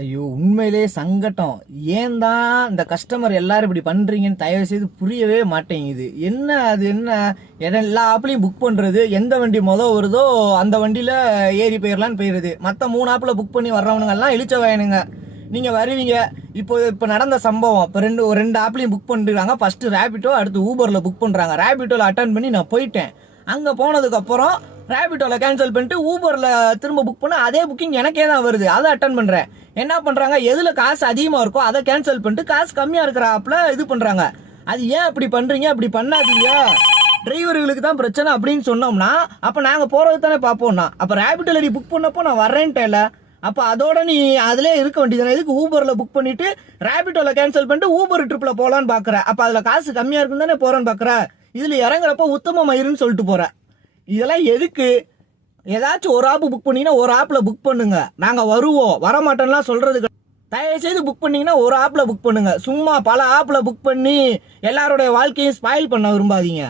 ஐயோ உண்மையிலே சங்கடம். ஏன் தான் இந்த கஸ்டமர் எல்லாரும் இப்படி பண்றீங்கன்னு தயவு செய்து புரியவே மாட்டேங்குது. என்ன அது என்ன எல்லா ஆப்லையும் புக் பண்றது, எந்த வண்டி வருதோ அந்த வண்டியில ஏறி போயிடலான்னு போயிருது. மற்ற 3 ஆப்ல புக் பண்ணி வர்றவனுங்க எல்லாம் இழிச்ச வயனுங்க. நீங்க வருவீங்க. இப்போ நடந்த சம்பவம், இப்போ ரெண்டு ஆப்லையும் புக் பண்ணிருக்காங்க. ஃபர்ஸ்ட் ரேபிட்டோ, அடுத்து ஊபர்ல புக் பண்றாங்க. ரேபிட்டோல அட்டன் பண்ணி நான் போயிட்டேன். அங்க போனதுக்கு அப்புறம் ரேபிட்டோல கேன்சல் பண்ணிட்டு ஊபர்ல திரும்ப புக் பண்ண அதே புக்கிங் எனக்கே தான் வருது. அதை அட்டன் பண்றேன். என்ன பண்றாங்க, எதுல காசு அதிகமா இருக்கோ அதை கேன்சல் பண்ணிட்டு காசு கம்மியா இருக்கிற ஆப்ல இது பண்றாங்க. அது ஏன் அப்படி பண்றீங்க? அப்படி பண்ணாதீங்க. டிரைவர்களுக்கு தான் பிரச்சனை அப்படின்னு சொன்னோம்னா அப்ப நாங்க போறது தானே பாப்போம்னா. அப்ப ரேபிட்டோல நீ புக் பண்ணப்போ நான் வர்றேன்ட்டேல, அப்ப அதோட நீ அதுல இருக்க வேண்டியது. எதுக்கு ஊபர்ல புக் பண்ணிட்டு ரேபிட்டோல கேன்சல் பண்ணிட்டு ஊபர் ட்ரிப்ல போலான்னு பாக்குற? அப்ப அதுல காசு கம்மியா இருக்கும் தானே போறேன்னு பாக்குற. இதுல இறங்குறப்ப உத்தம மயிருன்னு சொல்லிட்டு போற. இதெல்லாம் எதுக்கு? ஏதாச்சும் ஒரு ஆப் புக் பண்ணீங்கன்னா ஒரு ஆப்ல புக் பண்ணுங்க, நாங்க வருவோம். வரமாட்டோம்லாம் சொல்றது. தயவு செய்து புக் பண்ணீங்கன்னா ஒரு ஆப்ல புக் பண்ணுங்க. சும்மா பல ஆப்ல புக் பண்ணி எல்லாருடைய வாழ்க்கையும் ஸ்பாயில் பண்ண விரும்பாதீங்க.